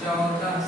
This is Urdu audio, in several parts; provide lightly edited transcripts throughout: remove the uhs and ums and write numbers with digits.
14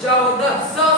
1400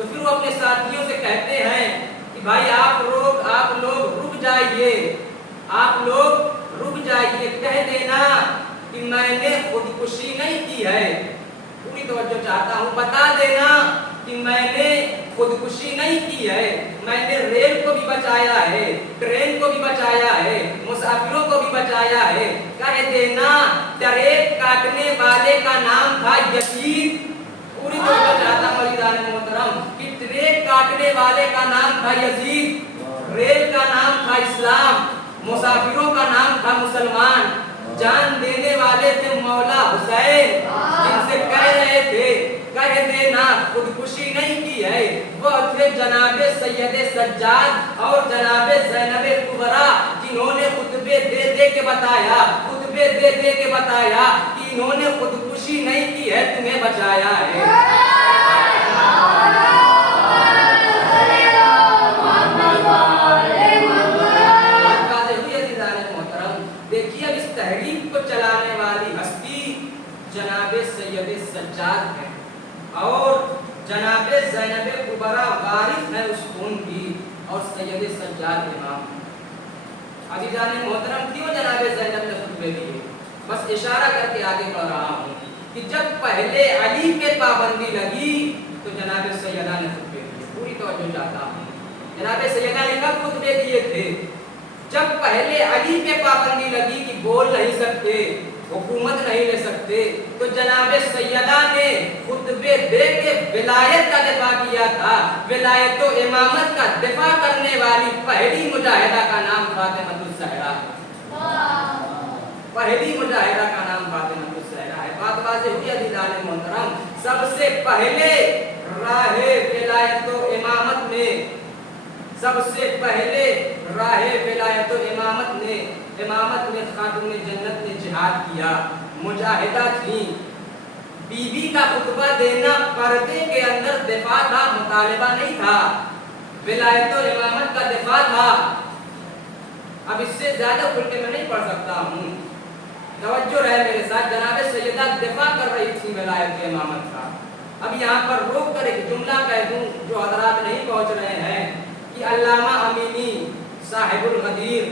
تو پھر وہ اپنے ساتھیوں سے کہتے ہیں کہ بھائی آپ لوگ رک جائیے، آپ لوگ رک جائیے، کہہ دینا کہ میں نے خودکشی نہیں کی ہے، پوری توجہ چاہتا ہوں، بتا دینا کہ میں نے خودکشی نہیں کی ہے، میں نے ریل کو بھی بچایا ہے، ٹرین کو بھی بچایا ہے، مسافروں کو بھی بچایا ہے، کہہ دینا ٹریک کاٹنے والے کا نام تھا یزید، پوری توجہ چاہتا ہوں عزیزان محترم کہ ٹریک کاٹنے والے کا نام تھا یزید، ریل کا نام تھا اسلام، مسافروں کا نام تھا مسلمان، جان دینے والے تھے مولا حسین، جن سے کہہ رہے تھے کہہ دینا خودکشی نہیں کی ہے، وہ تھے جناب سید سجاد اور جناب زینب کبریٰ، جنہوں نے خطبے دے دے کے بتایا کہ انہوں نے خودکشی نہیں کی ہے، تمہیں بچایا ہے۔ دیکھیے اب اس تحریک کو چلانے والی ہستی جناب سید سجاد ہے اور جناب زینب کبریٰ وارث ہے اس خون کی، اور سید سجاد امام۔ عزیزان محترم کیوں جناب زینب نے خطبے دیے؟ بس اشارہ کر کے آگے بڑھ رہا ہوں کہ جب پہلے علی پہ پابندی لگی تو جناب سیدہ نے خطبے دیے، پوری توجہ چاہتا ہوں، جناب سیدہ نے کب خطبے دیے تھے؟ جب پہلے علی پہ پابندی لگی کہ بول نہیں سکتے، حکومت نہیں لے سکتے، تو جناب سیدہ نے خطبے دے کے ولایت کا دفاع کیا تھا۔ ولایت و امامت کا دفاع کرنے والی پہلی مجاہدہ کا نام فاطمہ الزہرا ہے، پہلی مجاہدہ کا نام فاطمہ الزہرا ہے۔ بات واضح ہوئی عزیزان محترم، سب سے پہلے راہ ولایت و امامت میں، سب سے پہلے راہ ولایت و امامت میں خاتون جنت نے جہاد کیا، مجاہدہ تھیں۔ بی بی کا خطبہ دینا پردے کے اندر دفاع تھا، مطالبہ نہیں تھا، ولایت و امامت کا دفاع تھا۔ اب اس سے زیادہ کھل کے میں نہیں پڑھ سکتا ہوں، توجہ رہے میرے ساتھ، جناب سیدہ دفاع کر رہی تھی ولایت و امامت کا۔ اب یہاں پر روک کر ایک جملہ کہہ دوں جو حضرات نہیں پہنچ رہے ہیں کہ علامہ امینی صاحب الغدیر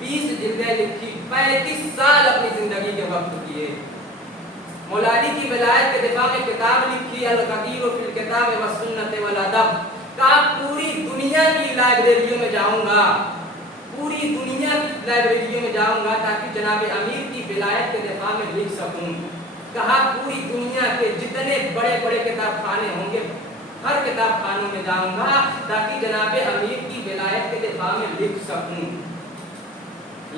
20 جلدیں لکھی، 35 سال اپنی زندگی کے وقت کیے، مولا علی کی ولایت کے دفاع میں کتاب لکھی الغدیر فی الکتاب والسنت والادب، کہا پوری دنیا کی لائبریریوں میں جاؤں گا، پوری دنیا کی لائبریریوں میں جاؤں گا تاکہ جناب امیر کی ولایت کے دفاع میں لکھ سکوں، کہا پوری دنیا کے جتنے بڑے بڑے کتاب خانے ہوں گے ہر کتاب خانوں میں جاؤں گا تاکہ جناب امیر کی ولایت کے دفاع میں لکھ سکوں۔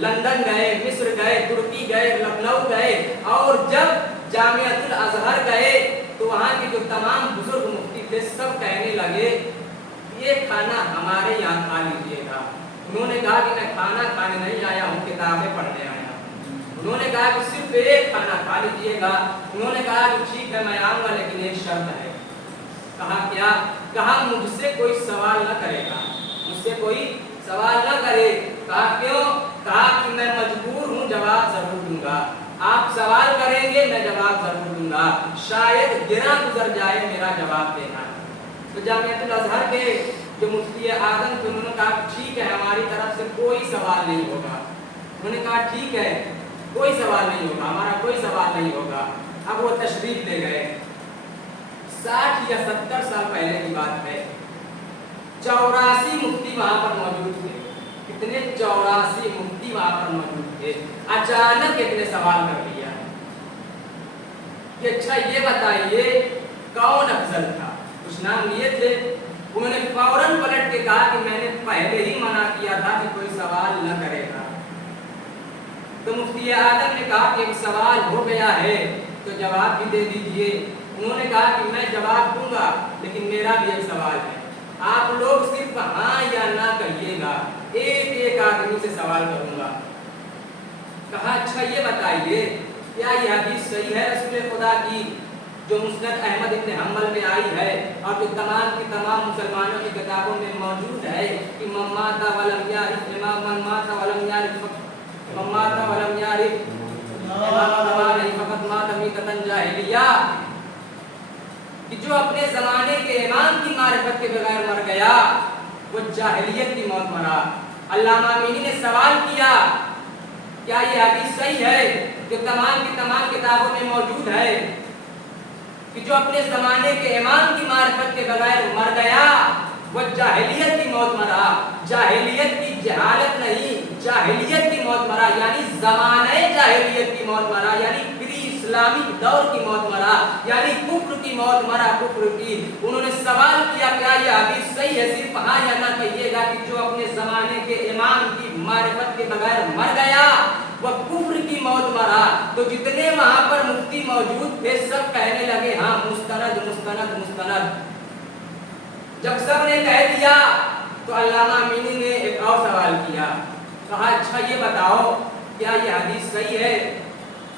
لندن گئے، مصر گئے، ترکی گئے، لکھنؤ گئے، اور جب جامعۃ الازہر گئے تو وہاں کے جو تمام بزرگ مفتی تھے سب کہنے لگے یہ کھانا ہمارے یہاں کھا لیجیے گا۔ انہوں نے کہا کہ میں کھانا کھانے نہیں آیا ہوں، کتابیں پڑھنے آیا ہوں۔ انہوں نے کہا کہ صرف ایک کھانا کھا لیجیے گا۔ انہوں نے کہا کہ ٹھیک ہے میں آؤں گا لیکن ایک شرط ہے۔ کہا کیا؟ کہا مجھ سے کوئی سوال نہ کرے گا، مجھ سے کوئی سوال نہ کرے۔ کہا کیوں؟ کہا کہ میں مجبور ہوں، جواب ضرور دوں گا، آپ سوال کریں گے میں جواب ضرور دوں گا، شاید گرا گزر جائے میرا جواب دینا۔ تو جامعۃ الازہر کے جو مفتی اعظم تھے انہوں نے کہا ٹھیک ہے ہماری طرف سے کوئی سوال نہیں ہوگا۔ انہوں نے کہا ٹھیک ہے کوئی سوال نہیں ہوگا، ہمارا کوئی سوال نہیں ہوگا۔ اب وہ تشریف لے گئے، 60 یا 70 سال پہلے کی بات ہے، 84 مفتی وہاں پر موجود تھے۔ کتنے؟ 84 مفتی وہاں پر موجود تھے۔ اچانک ایک نے سوال کر لیا کہ اچھا یہ بتائیے کون افضل تھا؟ کچھ نام لیے تھے، انہوں نے فوراً پلٹ کے کہا کہ میں نے پہلے ہی منع کیا تھا کہ کوئی سوال نہ کرے گا۔ تو مفتی اعظم نے کہا کہ ایک سوال ہو گیا ہے تو جواب بھی دے دیجئے۔ انہوں نے کہا کہ میں جواب دوں گا لیکن میرا بھی ایک سوال ہے، آپ لوگ صرف ہاں یا نہ کہیے گا، ایک ایک آدمی سے سوال کروں گا۔ کہا اچھا یہ بتائیے کیا یہ حدیث صحیح ہے رسول خدا کی جو مسند احمد ابن حنبل میں آئی ہے اور جو تمام کی تمام مسلمانوں کی کتابوں میں موجود ہے کہ من مات ولم یعرف امام من مات ولم یعرف امام فقط مات میتۃ جاہلیہ، کہ جو جو اپنے زمانے کے امام کی معرفت کے بغیر مر گیا وہ جاہلیت کی موت مرا۔ علامہ امینی نے سوال کیا کیا یہ حدیث صحیح ہے جو تمام کی تمام کتابوں میں موجود ہے کہ جو اپنے زمانے کے امام کی معرفت کے بغیر مر گیا وہ جاہلیت کی موت مرا؟ جاہلیت کی جہالت نہیں، جاہلیت کی موت مرا، یعنی زمانہ جاہلیت کی موت مرا، یعنی پری اسلامک دور کی موت مرا، یعنی کفر کی موت مرا، کفر کی۔ انہوں نے سوال کیا کیا یہ حدیث صحیح ہے؟ صرف ہاں یا نہ کہیے گا کہ جو اپنے زمانے کے امام کی معرفت کے بغیر مر گیا وہ کفر کی موت مرا۔ تو جتنے وہاں پر مفتی موجود تھے سب کہنے لگے ہاں مستند مستند مستند۔ جب سب نے کہہ دیا تو علامہ امینی نے ایک اور سوال کیا، کہا اچھا یہ بتاؤ کیا یہ حدیث صحیح ہے؟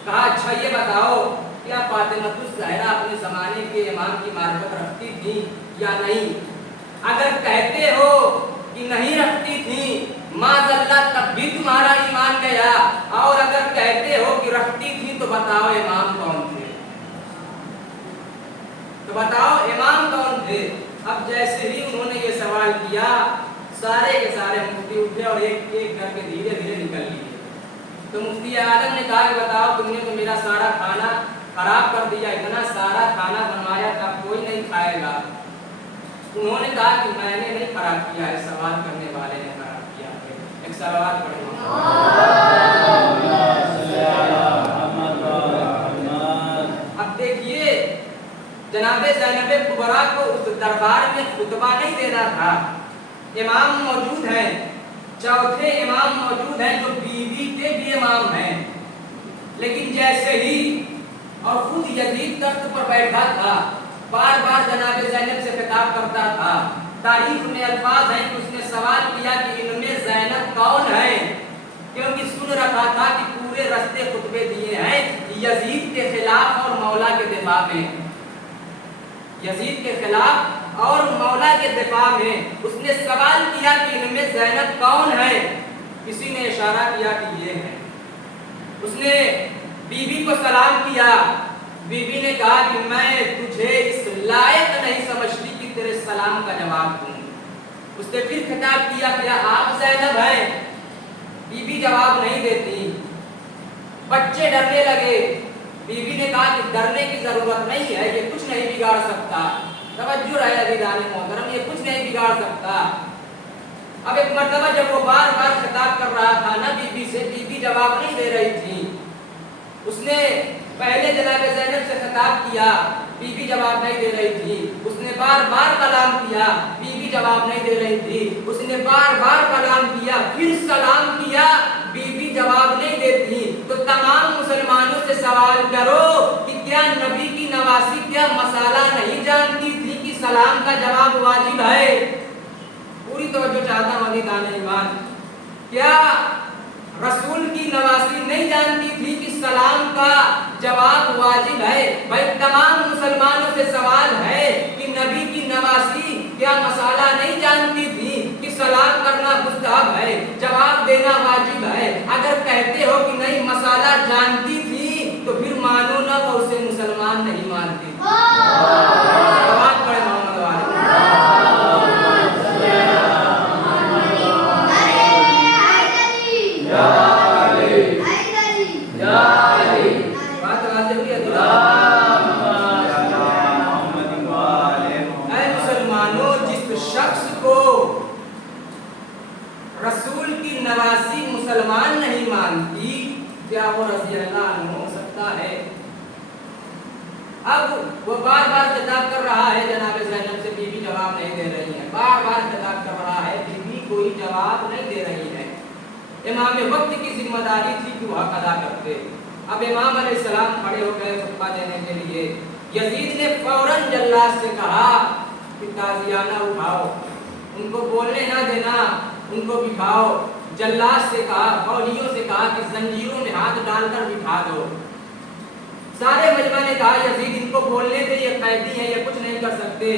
کہا اچھا یہ بتاؤ کیا فاطمہ الزہرا اپنے زمانے کے امام کی معرفت رکھتی تھی یا نہیں؟ اگر کہتے ہو کہ نہیں رکھتی تھی معاذ اللہ تب بھی تمہارا ایمان گیا، اور اگر کہتے ہو کہ رکھتی تھی تو بتاؤ امام کون تھے؟ تو بتاؤ امام کون تھے؟ اب جیسے ہی انہوں نے یہ سوال کیا سارے کے سارے مفتی اٹھے اور ایک ایک کر کے دھیرے دھیرے نکل لیے۔ تو مفتی اعظم نے کہا کہ بتاؤ تم نے تو میرا سارا کھانا خراب کر دیا، اتنا سارا کھانا بنوایا تھا کوئی نہیں کھائے گا۔ انہوں نے کہا کہ میں نے نہیں خراب کیا ہے، سوال کرنے والے نے خراب کیا ہے۔ ایک صلوات پڑھیں۔ اب دیکھیے جناب زینب کبریٰ کو اس دربار میں خطبہ نہیں دینا تھا، امام موجود ہیں، چوتھے امام موجود ہیں جو بیوی کے بھی امام ہیں، لیکن جیسے ہی اور خود یزید تخت پر بیٹھا تھا بار بار جناب زینب سے خطاب کرتا تھا۔ تاریخ میں الفاظ ہیں کہ اس نے سوال کیا کہ ان میں زینب کون ہے، کیونکہ سن رکھا تھا کہ پورے رستے خطبے دیے ہیں یزید کے خلاف اور مولا کے دفاع میں، یزید کے خلاف اور مولا کے دفاع میں۔ اس نے سوال کیا کہ ان میں زینب کون ہے؟ کسی نے اشارہ کیا کہ یہ ہے۔ اس نے بی بی کو سلام کیا، بی بی نے کہا کہ میں تجھے اس لائق نہیں سمجھتی کہ تیرے سلام کا جواب دوں۔ اس نے پھر خطاب کیا کیا آپ زینب ہیں؟ بی بی جواب نہیں دیتی، بچے ڈرنے لگے۔ بی بی نے کہا کہ ڈرنے کی ضرورت نہیں ہے، یہ کچھ نہیں بگاڑ سکتا، توجہ رہے عزیزان محترم، یہ کچھ نہیں بگاڑ سکتا۔ اب ایک مرتبہ جب وہ بار بار خطاب کر رہا تھا نا بی بی سے، بی بی جواب نہیں دے رہی تھی۔ اس نے پہلے جناب زینب سے خطاب کیا، بی بی جواب نہیں دے رہی تھی۔ اس نے بار بار کلام کیا، بی بی جواب نہیں دے رہی تھی۔ اس نے بار بار کلام کیا، پھر سلام کیا، بی بی جواب نہیں دیتی۔ تو تمام مسلمانوں سے سوال کرو کہ کیا نبی کی نواسی کیا مسئلہ نہیں جانتی تھی کہ سلام کا جواب واجب ہے؟ پوری توجہ چاہتا ہوں عزیزان ایمان، کیا رسول کی نواسی نہیں جانتی تھی کہ سلام کا جواب واجب ہے؟ بھائی تمام مسلمانوں سے سوال ہے کہ نبی کی نواسی کیا مسئلہ نہیں جانتی تھی کہ سلام کرنا مستحب ہے، جواب دینا واجب ہے؟ اگر کہتے ہو کہ نہیں مسئلہ جانتی تھی تو پھر مانو نہ وہ اسے مسلمان نہیں مانتی۔ بات پڑھے محمد والے۔ رسول کی نواسی مسلمان نہیں مانتی، کیا وہ رضی اللہ عنہ ہو سکتا ہے؟ اب وہ بار بار خطاب کر رہا ہے جناب زینب سے، بی بی جواب نہیں دے رہی ہے، بار بار خطاب کر رہا ہے، بی بی کوئی جواب نہیں دے رہی ہے۔ امام وقت کی ذمہ داری تھی کہ وہ حق ادا کرتے۔ اب امام علیہ السلام کھڑے ہو گئے خطبہ دینے کے لیے۔ یزید نے فوراً جلاد سے کہا کہ تازیانہ اٹھاؤ، ان کو بولنے نہ دینا، ان کو بٹھاؤ۔ جلاد سے کہا، فوجیوں سے کہا کہ زنجیروں میں ہاتھ ڈال کر بٹھا دو۔ سارے مجمع نے کہا یزید ان کو بولنے دے، یہ قیدی ہیں، یہ کچھ نہیں کر سکتے۔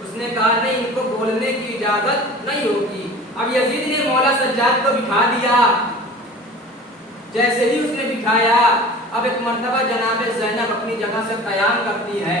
اس نے کہا نہیں، ان کو بولنے کی اجازت نہیں ہوگی۔ اب یزید نے مولا سجاد کو بٹھا دیا۔ جیسے ہی اس نے بٹھایا، اب ایک مرتبہ جناب زینب اپنی جگہ سے قیام کرتی ہے۔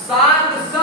700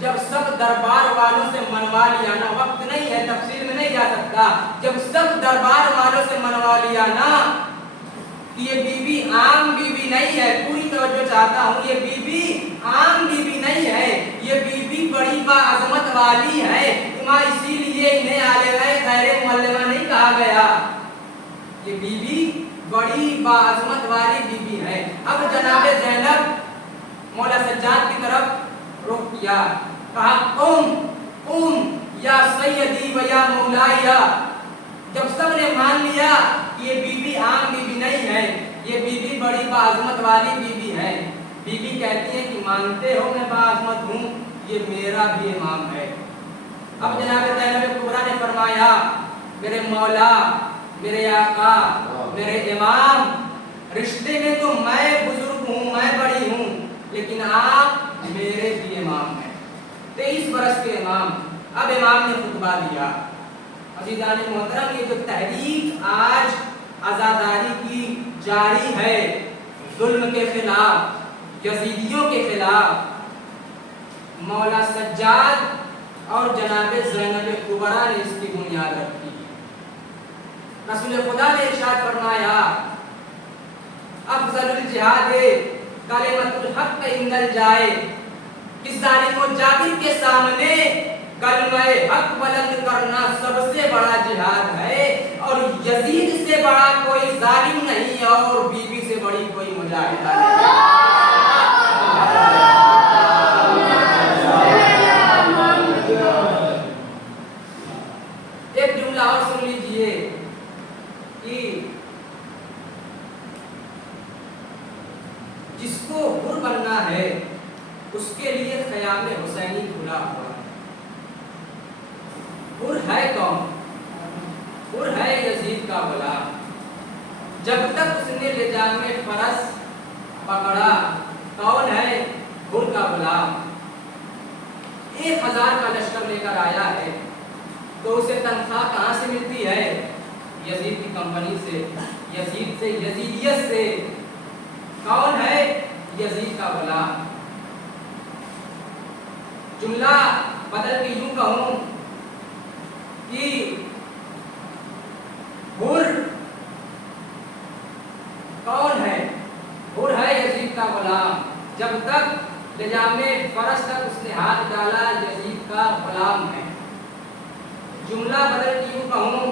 جب سب دربار والوں سے منوا لیا نا، وقت نہیں ہے تفصیل میں نہیں جا سکتا، جب سب دربار والوں سے منوا لیا نا کہ یہ بی بی عام بی بی نہیں ہے، پوری توجہ چاہتا ہوں، یہ بی بی عام بی بی نہیں ہے، یہ بی بی بڑی باعظمت والی ہے، اسی لیے انہیں عالمہ غیر معلمہ نہیں کہا گیا، یہ بی بی بڑی باعظمت والی بی بی ہے۔ اب جناب زینب مولا سجاد کی طرف رخ کیا، کہا قم یا سیدی و یا مولایا۔ جب سب نے مان لیا کہ یہ بی بی عام بی بی نہیں ہے، یہ بی بی بڑی باعظمت والی بی بی ہے، بی بی کہتی ہے کہ مانتے ہو میں باعظمت ہوں، یہ میرا بھی امام ہے۔ اب جناب زینب کبریٰ نے فرمایا میرے مولا، میرے آقا، میرے امام، رشتے میں تو میں بزرگ ہوں، میں بڑی ہوں، لیکن آپ میرے بھی امام ہیں، 23 برس کے امام۔ اب امام نے خطبہ دیا۔ عزیزان محترم، یہ جو تحریک آج عزاداری کی جاری ہے ظلم کے خلاف، یزیدیوں کے خلاف، مولا سجاد اور جناب زینب کبریٰ نے اس کی بنیاد رکھی۔ رسول خدا نے ارشاد فرمایا افضل الجہاد کلمۃ الحق عند الجائے، کہ ظالم و جابر کے سامنے کلمہ حق بلند کرنا سب سے بڑا جہاد ہے، اور یزید سے بڑا کوئی ظالم نہیں اور بی بی سے بڑی کوئی مجاہدہ نہیں۔ ایک جملہ اور سن لیجئے کہ جس کو حر بننا ہے اس کے لیے خیام حسینی کھلا ہوا ہے۔ حر ہے کون؟ حر ہے یزید کا غلام۔ جب تک اس نے لجام فرس پکڑا، کون ہے؟ حر کا غلام۔ 1000 کا لشکر لے کر آیا ہے تو اسے تنخواہ کہاں سے ملتی ہے؟ یزید کی کمپنی سے، یزید سے، یزیدیت سے۔ کون ہے؟ یزید کا غلام۔ جملہ بدل کے یوں کہوں کہ حر کون ہے؟ حر ہے یزید کا غلام۔ جب تک لجام فرس تک اس نے ہاتھ ڈالا، یزید کا غلام ہے۔ جملہ بدل کے یوں کہوں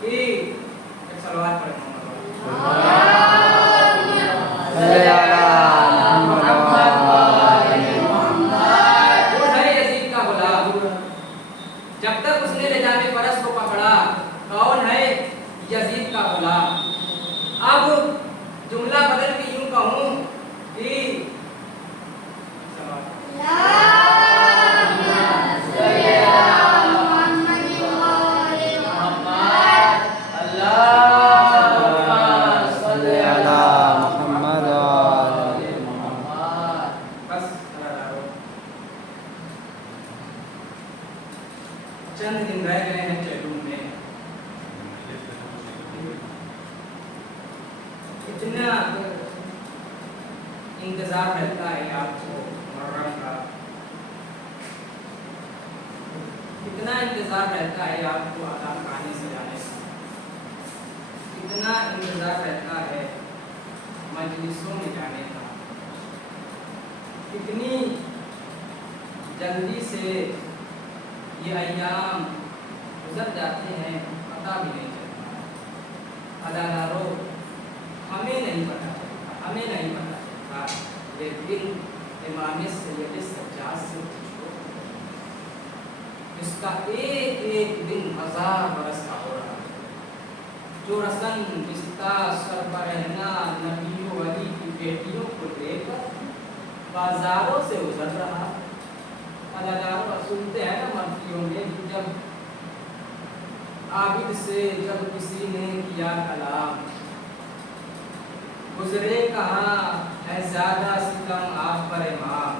کہ ایک صلوات پڑھیں جب تک اس نے لجام فرس کو پکڑا، کون ہے؟ یزید کا غلام۔ اب جملہ بدل کے یوں کہوں کہ چند دن رہ گئے ہیں چہلم میں، اتنا انتظار رہتا ہے آپ کو محرم کا، اتنا انتظار رہتا ہے آپ کو آداب کہانی سجانے کا، اتنا انتظار رہتا ہے مجلسوں میں جانے کا، اتنی جلدی سے یہ ایام گزر جاتے ہیں پتہ بھی نہیں چلتا۔ اداکاروں، ہمیں نہیں پتہ چلتا، ہمیں نہیں پتہ چلتا لیکن امام سید سجاد سے پوچھو، اس کا ایک ایک دن 1000 برس کا ہو رہا ہے، جو رسن رشتہ سربرہنا نبی و ولی کی بیٹیوں کو لے کر بازاروں سے گزر رہا۔ اداکاروں سنتے ہیں نا مرثیوں میں، جب عابد سے جب کسی نے کیا کلام، گزرے کہاں ہے زیادہ ستم آپ پر امام،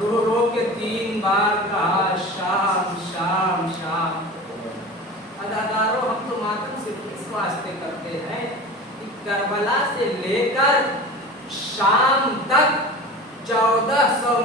رو رو کے 3 بار کہا شام شام شام۔ اداکاروں، ہم تو ماتم صرف اس واسطے کرتے ہیں کہ کربلا سے لے کر شام تک 1400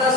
10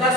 10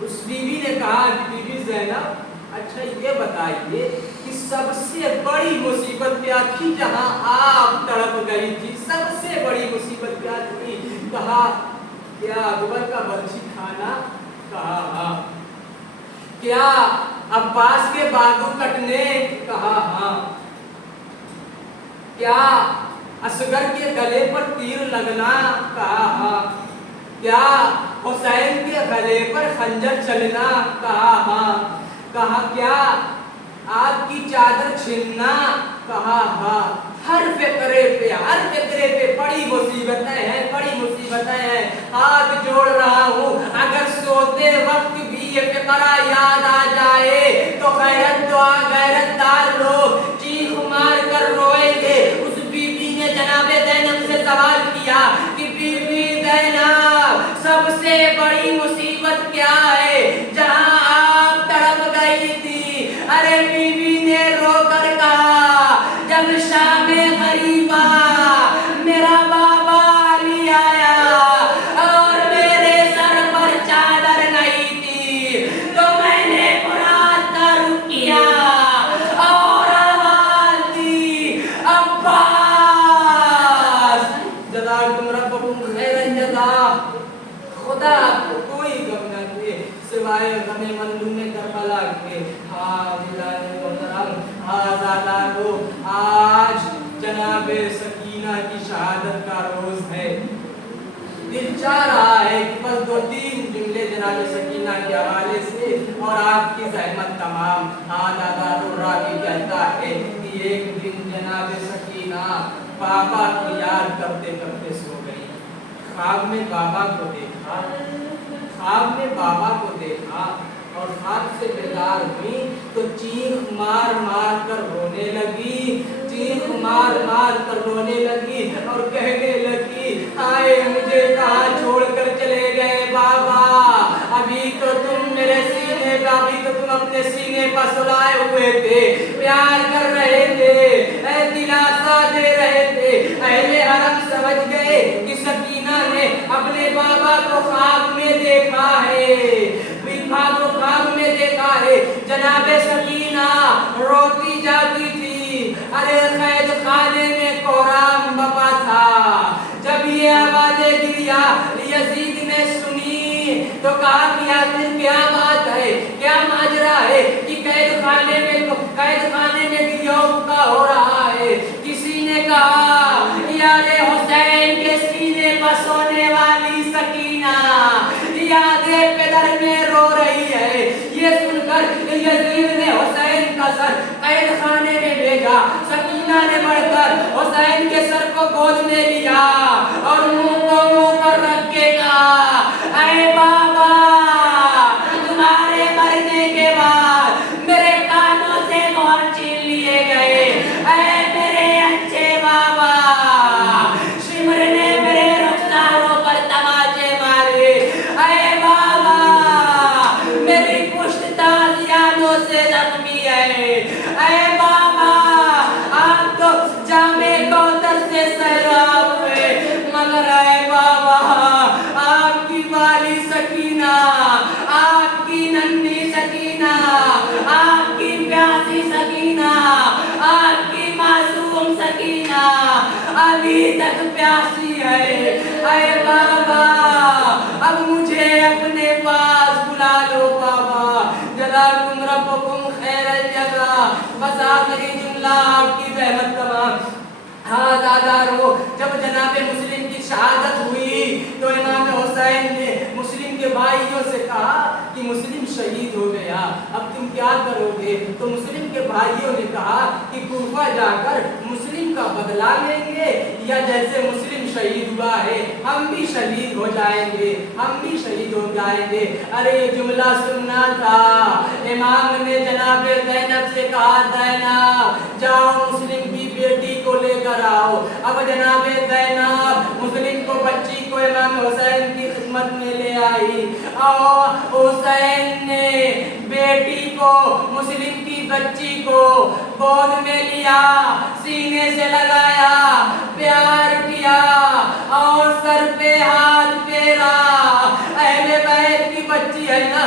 اس بیوی نے کہا کہ بیوی زینب اچھا یہ بتائیے کہ سب سے بڑی مصیبت کیا تھی جہاں آپ تڑپ گئی تھی؟ سب سے بڑی مصیبت کیا تھی؟ کہا کیا اکبر کا برچی کھانا؟ کہا ہاں۔ کیا عباس کے بازو کٹنے؟ کہا ہاں۔ کیا اصغر کے گلے پر تیر لگنا؟ کہا ہاں۔ کیا حسین کے گلے پر خنجر چلنا؟ کہا ہاں۔ کہا کیا آپ کی چادر چھننا؟ کہا ہاں۔ ہر فقرے پہ بڑی مصیبتیں ہیں، بڑی مصیبتیں ہیں۔ ہاتھ جوڑ رہا ہوں، اگر سوتے وقت بھی یہ فقرہ یاد آ جائے تو غیرت دار لوگ چیخ مار کر روئیں گے۔ اس بیوی نے جناب زینب سے سوال کیا کہ بیوی زینب سب سے بڑی مصیبت کیا ہے جہاں آپ تڑپ گئی تھی؟ ارے بیوی نے رو کر کہا جب شام غریبا میرا بابا علی آیا اور میرے سر پر چادر نہیں تھی تو میں نے قرآن کا رخ کیا اور آواز دی عباس۔ جزاکم ربکم خیر الجزا۔ خدا آپ کو کوئی غم نہ دے سوائے غم مظلوم کربلا کے۔ حاضران محترم، آزادارو، آج جناب سکینہ کی شہادت کا روز ہے۔ دل چاہ رہا ہے کہ بس دو تین جملے جناب سکینہ کے حوالے سے اور آپ کی زحمت تمام۔ آزادارو، راوی کہتا ہے کہ ایک دن جناب سکینہ بابا کو یاد کرتے کرتے سو گئی۔ خواب میں بابا کو دیکھا، خواب میں بابا کو دیکھا اور خواب سے بیدار ہوئی تو چیخ مار مار کر رونے لگی، چیخ مار مار کر رونے لگی اور کہنے لگی آئے مجھے کہاں چھوڑ کر چلے گئے بابا؟ ابھی تو تم میرے سینے کا، ابھی تو تم اپنے سینے پر سلائے ہوئے تھے، پیار کر رہے تھے، دلاسا دے رہے تھے۔ اہل حرم سمجھ گئے کہ سکینہ نے اپنے بابا کو خواب میں دیکھا ہے، خواب میں دیکھا ہے۔ جناب سکینہ روتی جاتی تھی۔ ارے قید خانے میں کوہرام بپا تھا۔ جب یہ آوازیں گریا یزید نے سنی تو کہا کہ آخر کیا بات ہے، کیا ماجرا ہے کہ قید خانے میں گریوں کا ہو رہا ہے؟ کسی نے کہا یار حسین کے سینے پر سونے والی سکینہ یاد پدر میں رو رہی ہے۔ یہ سن کر یزید نے حسین کا سر قید خانے میں بھیجا۔ سکینہ نے بڑھ کر حسین کے سر کو گود میں لیا اور منہ کو منہ پر رکھ کے کہا اے بابا تمہارے مرنے کے بعد میرے کانوں سے مہر چھین لیے گئے، اے میرے اچھے بابا۔ شمر نے میرے رخساروں پر تماچے مارے، اے بابا میری پشت تازیانوں سے زخمی ہے، اے بابا آپ تو جامع کوثر سے سیراب ہوئے، مگر اے بابا آپ کی والی سکینہ، آپ کی ننھی سکینہ، آپ کی پیاسی سکینہ، آپ کی معصوم سکینہ ابھی تک پیاسی ہے۔ اے بابا اب مجھے اپنے پاس بلا لو بابا۔ جزاکم ربکم خیر الجزا۔ بس آخری جملہ آپ کی زحمت تمام۔ آزادارو، جب جناب مسلم کی شہادت ہوئی تو امام حسین نے مسلم کے بھائیوں سے کہا کہ مسلم شہید ہو گیا، اب تم کیا کرو گے؟ تو مسلم کے بھائیوں نے کہا کہ کوفہ جا کر مسلم کا بدلہ لیں گے یا جیسے مسلم شہید ہوا ہے ہم بھی شہید ہو جائیں گے، ہم بھی شہید ہو جائیں گے۔ ارے یہ جملہ سننا تھا۔ امام نے جناب زینب سے کہا زینب جاؤ مسلم کی بیٹی کو لے کر آؤ۔ اب جناب زینب مسلم کو بچی کو امام حسین کی خدمت میں لے آئی اور حسین نے بیٹی کو، مسلم کی بچی کو گود میں لیا، سینے سے لگایا، پیار کیا اور سر پہ ہاتھ پھیرا۔ اہل بیت کی بچی ہے نا،